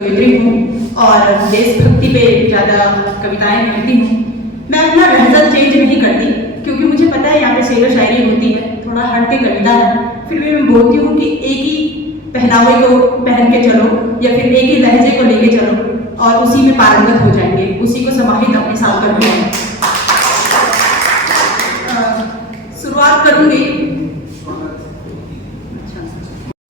कवित्री हूँ और देशभक्ति पे ज़्यादा कविताएं लिखती हूँ। मैं अपना लहजा चेंज नहीं करती क्योंकि मुझे पता है यहाँ पे शेर व शायरी होती है, थोड़ा हट के कविता है। फिर भी मैं बोलती हूँ कि एक ही पहनावे को पहन के चलो या फिर एक ही लहजे को लेके चलो और उसी में पारंगत हो जाएंगे, उसी को समाहित अपने साथ कर लेंगे। शुरुआत करूँगी।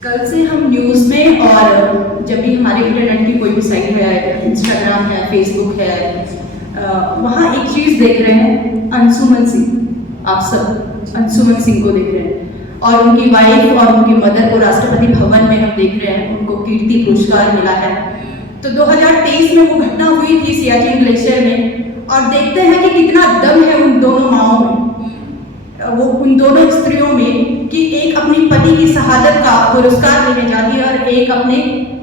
कल से हम न्यूज़ में और जब भी हमारे इंटरनेट की कोई भी साइट है, इंस्टाग्राम है, फेसबुक है, वहाँ एक चीज़ देख रहे हैं, अंशुमन सिंह। आप सब अंशुमन सिंह को देख रहे हैं और उनकी वाइफ और उनकी मदर को राष्ट्रपति भवन में हम देख रहे हैं, उनको कीर्ति पुरस्कार मिला है। तो 2023 में वो घटना हुई थी सियाचिन ग्लेशियर में और देखते हैं कि कितना दम है उन दोनों माओं में, वो उन दोनों स्त्रियों में, कि एक अपनी पति की शहादत का पुरस्कार लेने जाती है और एक अपने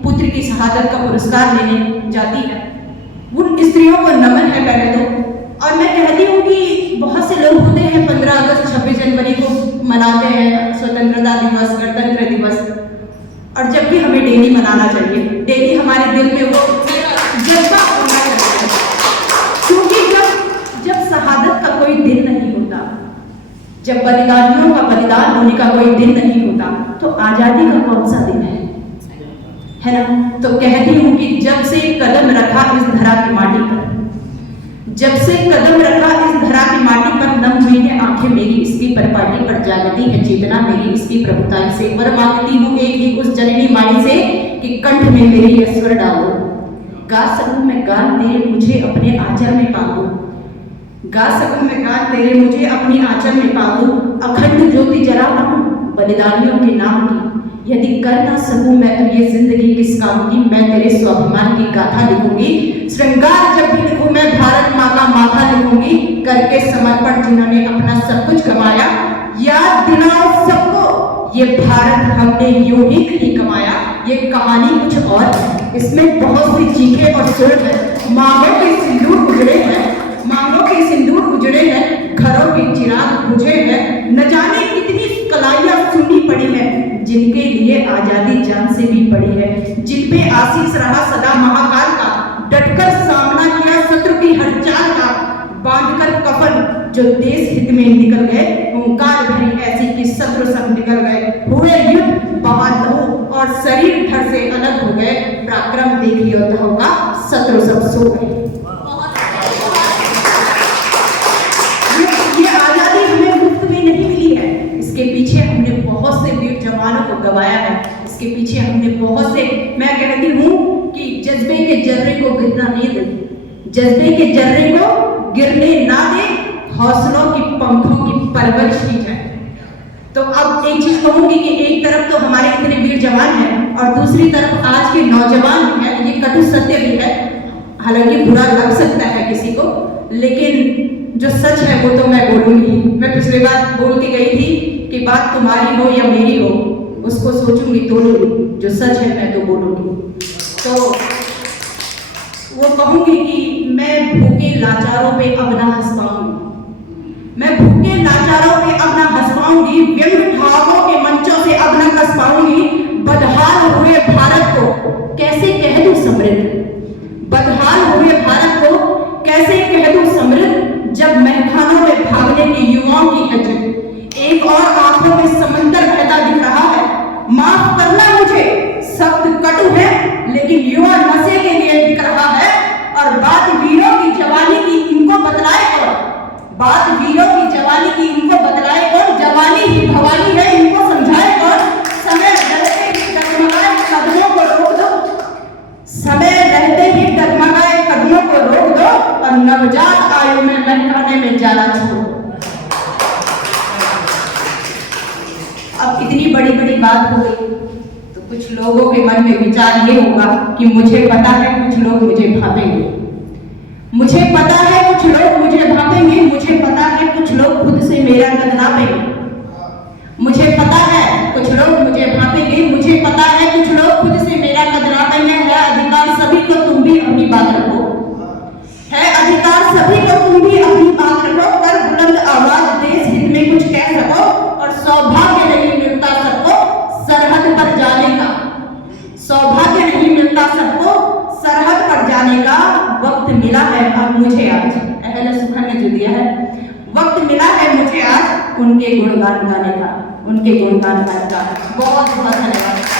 पुत्र की शहादत का पुरस्कार लेने जाती है। उन स्त्रियों को नमन है पहले तो। और मैं कहती हूँ कि बहुत से लोग होते हैं 15 अगस्त 26 जनवरी को मनाते हैं, स्वतंत्रता दिवस, गणतंत्र दिवस, और जब भी हमें डेली मनाना चाहिए, डेली हमारे दिल में वो जज्बा होना चाहिए। क्योंकि जब शहादत का कोई दिन नहीं होता, जब बलिदानियों का बलिदान होने का कोई दिन नहीं होता, तो आजादी का कौन सा दिन है ना। तो कहती हूँ कि जब से कदम रखा इस धरा की माटी पर, जब से कदम रखा इस धरा की माटी पर, नम हुई है आंखें मेरी इसकी परपाटी पर, जागती है चेतना मेरी इसकी प्रभुताई से। वर मांगती हूँ एक ही उस जननी माई से कि कंठ में मेरी ये स्वर डालो, गा सकूं मैं गान तेरे मुझे अपने आंचल में पालो, गा सकूं मैं गान तेरे मुझे अपनी आंचल में पालूं, अखंड ज्योति जला पाऊं बलिदानियों के नाम की। यदि कर ना सकूं मैं तो ये जिंदगी किस काम की, मैं तेरे स्वाभिमान की गाथा लिखूंगी। श्रृंगार जब भी लिखूं मैं भारत माँ का माथा लिखूंगी, करके समर्पण जिन्होंने अपना सब कुछ कमाया। याद दिलाओ सबको ये भारत हमने यूं ही नहीं कमाया। ये कहानी कुछ और है, इसमें बहुत सी चीखें और सुर है, मांगों के सिंदूर उजड़े हैं, मांगों के सिंदूर उजड़े हैं, घरों के चिराग बुझे हैं, न जाने कितनी कलाइयां सुनी पड़ी है, जिनके लिए आजादी जान से भी पड़ी है। जिन पे आशीष रहा सदा महाकाल का, डटकर सामना किया शत्रु की हर चाल का, बांधकर कफन जो देश हित में निकल गए, ओंकार भरी ऐसी कि शत्रु सब निकल गए। हुए युद्ध बहा लहू और शरीर धड़ से अलग हो गए, पराक्रम देख योद्धाओं का शत्रु सब सो गए। इसके पीछे हमने बहुत से वीर जवानों को गवाया है, इसके पीछे हमने बहुत से, मैं कहती हूँ कि जज्बे के जर्रे को गिरना नहीं दे, जज्बे के जर्रे को गिरने ना दे, हौसलों की पंखों की परवरिश की जाए। तो अब एक चीज कहूंगी कि एक तरफ तो हमारे इतने वीर जवान हैं और दूसरी तरफ आज के नौजवान हैं, ये कटु सत्य भी है, हालांकि बुरा लग सकता है किसी को, लेकिन जो सच है वो तो मैं बोलूंगी। मैं पिछले बार बोल के गई थी कि बात तुम्हारी हो या मेरी हो, उसको सोचूंगी दोनों, जो सच है मैं तो बोलूंगी। तो वो कहूंगी कि मैं भूखे लाचारों पे अब ना हंस पाऊंगी, मैं भूखे लाचारों पे अब ना हंस पाऊंगी, व्यंग ठाकों के मंचों से अब ना हंस पाऊंगी। बदहाल हुए भारत को कैसे कह दूं समृद्ध, बदहाल हुए भारत को कैसे कह दूं समृद्ध, जब मैदानों में भागने के युवाओं की है जिद। एक और आंखों में समंदर बहता दिख रहा है, माफ करना मुझे शब्द कटु है, लेकिन युवा नशे के लिए दिख रहा है। और बात वीरों की जवानी की इनको बतलाए कौन, बात वीरों की जवानी की इनको बतलाए कौन, जवानी ही भवानी है इनको समझाए कौन। समय रहते ही डगमगाए कदमों को रोक दो, समय रहते ही डगमगाए कदमों को रोक दो, और नवजात आयु में लहकाने में जाला छोड़ो। अब इतनी बड़ी बड़ी बात हो गई तो कुछ लोगों के मन में विचार ये होगा कि मुझे पता है कुछ लोग मुझे भापेंगे, मुझे पता है कुछ लोग मुझे भापेंगे, मुझे पता है कुछ लोग खुद से मेरा कद नापेंगे, मुझे पता है कुछ लोग मुझे भापेंगे, मुझे पता है कुछ लोग खुद से मेरा कद नापेंगे। है अधिकार सभी को, तुम भी अपनी बात रखो, है अधिकार सभी को, तुम भी अपनी बात रखो, कर बुलंद आवाज देश हित में कुछ कह सको, और सौभाग्य नहीं मिलता सबको सरहद पर जाने का, सौभाग्य नहीं मिलता सबको गाने का वक्त मिला है अब मुझे आज, अहले सुखन ने जो दिया है, वक्त मिला है मुझे आज उनके गुणगान गाने का, उनके गुणगान गाने का। बहुत बहुत धन्यवाद।